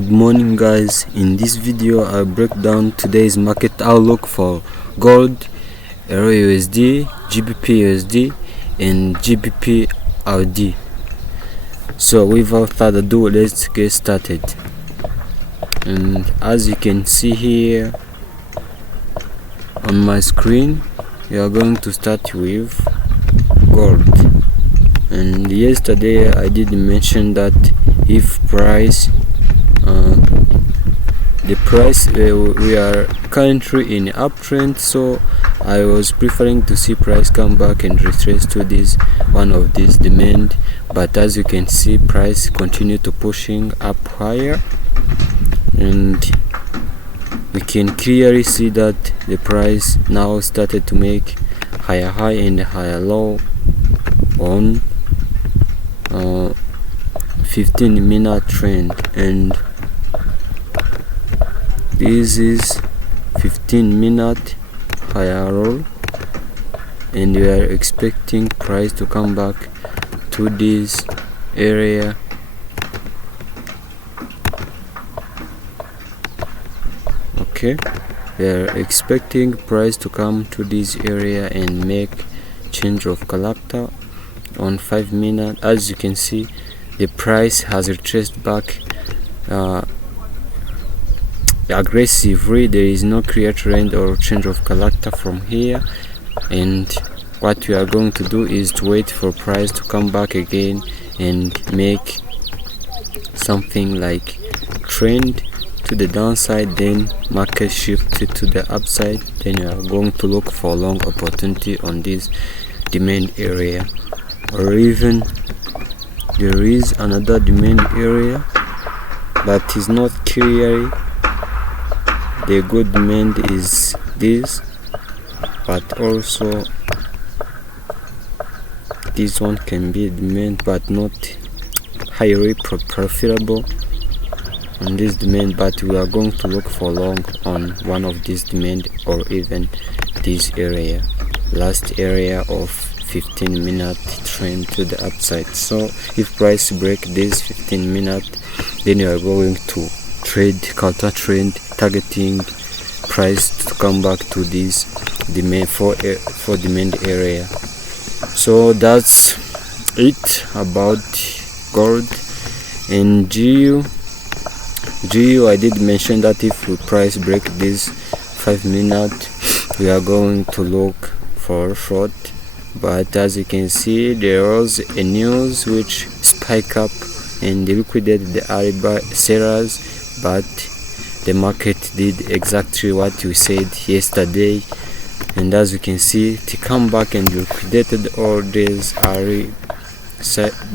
Good morning guys. In this video I break down today's market outlook for gold, EURUSD, GBPUSD and GBPAUD. So without further ado, let's get started. And as you can see here on my screen, we are going to start with gold. And yesterday I did mention that if we are currently in uptrend, so I was preferring to see price come back and retrace to this one of this demand, but as you can see, price continue to pushing up higher, and we can clearly see that the price now started to make higher high and higher low on 15-minute trend, and this is 15-minute higher roll, and we are expecting price to come back to this area. Okay, we are expecting price to come to this area and make change of character on 5 minutes. As you can see, the price has retraced back aggressively. There is no clear trend or change of character from here, and what we are going to do is to wait for price to come back again and make something like trend to the downside, then market shifted to the upside. Then you are going to look for long opportunity on this demand area, or even there is another demand area that is not clearly the good demand is this, but also this one can be demand but not highly profitable on this demand, but we are going to look for long on one of these demand or even this area, last area of 15-minute trend to the upside. So if price break this 15-minute, then you are going to trade counter trend, targeting price to come back to this demand for demand area. So that's it about gold. And GU I did mention that if we price break this 5 minute, we are going to look for short, but as you can see, there was a news which spike up and liquidated the alibi sellers, but the market did exactly what we said yesterday, and as you can see, to come back and liquidated all these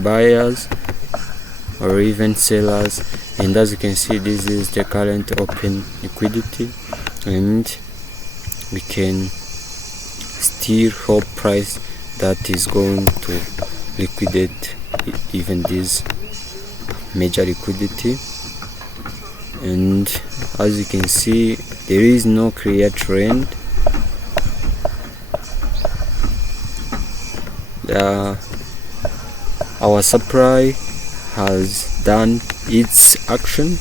buyers or even sellers. And as you can see, this is the current open liquidity, and we can still hope price that is going to liquidate even this major liquidity. And as you can see, there is no clear trend. Our supply has done its action,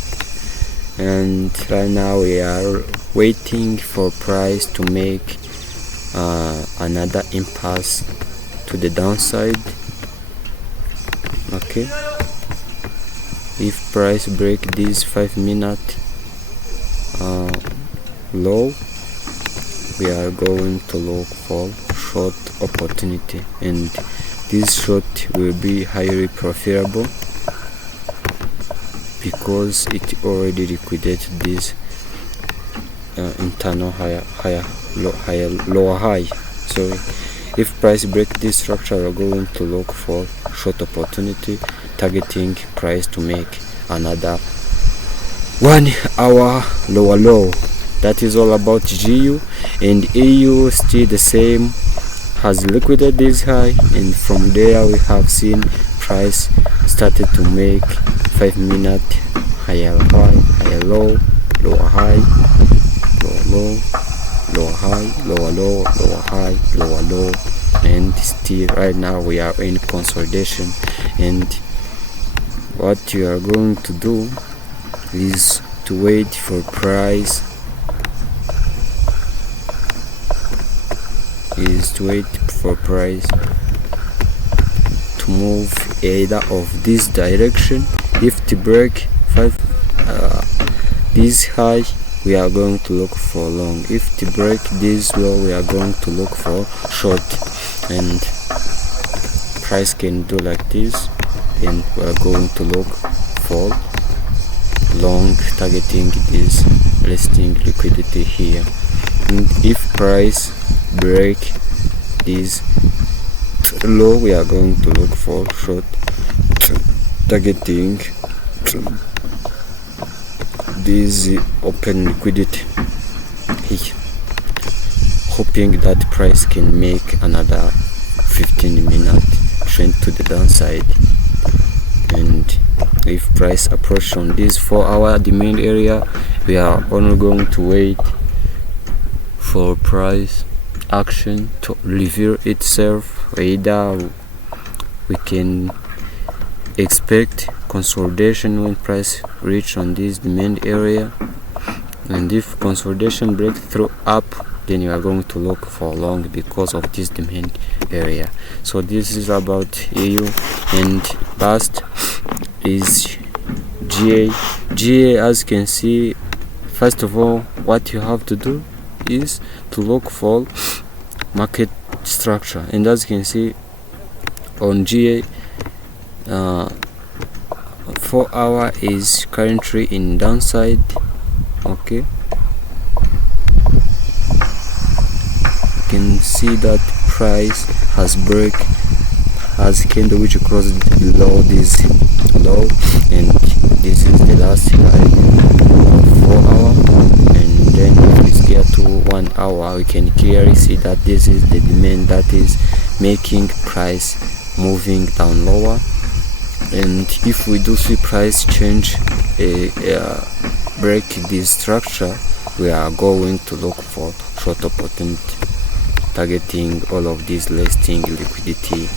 and right now we are waiting for price to make another impasse to the downside. Okay, if price break this 5 minute low, we are going to look for short opportunity, and this short will be highly profitable because it already liquidated this internal lower high. So if price break this structure, we are going to look for short opportunity, targeting price to make another 1 hour lower low. That is all about GU. And AU still the same, has liquidated this high, and from there we have seen price started to make 5 minute higher high, higher low, lower high, lower low, lower high, lower low, lower high, lower low, and still right now we are in consolidation. And what you are going to do is to wait for price to move either of this direction. If to break this high, we are going to look for long. If to break this low, we are going to look for short, and price can do like this, then we are going to look for long, targeting this resting liquidity here. And if price break this low, we are going to look for short, targeting this open liquidity here, hoping that price can make another 15-minute trend to the downside. And if price approach on this 4-hour demand area, we are only going to wait for price action to reveal itself. Either we can expect consolidation when price reach on this demand area, and if consolidation breakthrough up, then you are going to look for long because of this demand area. So this is about EU, and last is GA. As you can see, first of all, what you have to do is to look for market structure, and as you can see on GA, 4-hour is currently in downside. Okay, you can see that price has candle which crossed below this low, and this is the last high of 4-hour. And then if we get to 1 hour, we can clearly see that this is the demand that is making price moving down lower. And if we do see price change, break this structure, we are going to look for short opportunity, targeting all of this resting liquidity,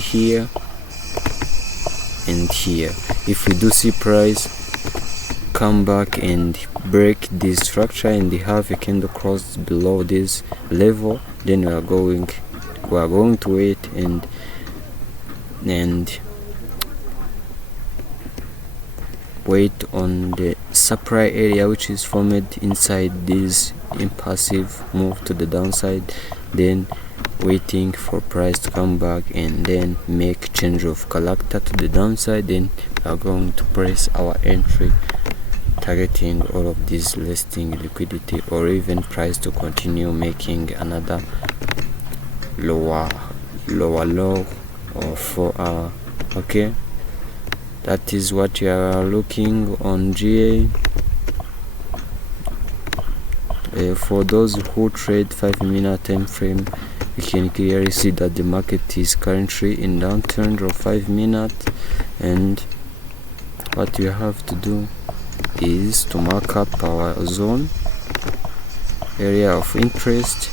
here and here. If we do see price come back and break this structure and they have a candle cross below this level, then we are going to wait and wait on the supply area which is formed inside this impulsive move to the downside, then waiting for price to come back and then make change of character to the downside. Then we are going to press our entry, targeting all of this resting liquidity, or even price to continue making another lower low or 4-hour. Okay, that is what you are looking on GA. For those who trade 5-minute time frame, you can clearly see that the market is currently in downtrend of 5 minutes, and what you have to do is to mark up our zone area of interest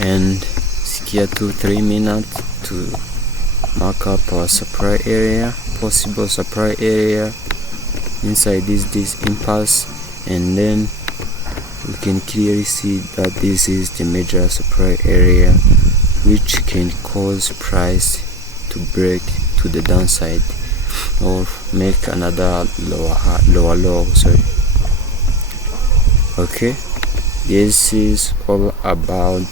and secure 2-3 minutes to mark up our supply area, possible supply area inside this impulse, and then we can clearly see that this is the major supply area which can cause price to break to the downside or make another lower low. Okay, this is all about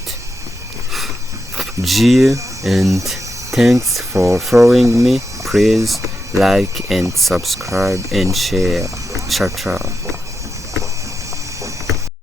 GA, and thanks for following me. Please like and subscribe and share. Ciao ciao.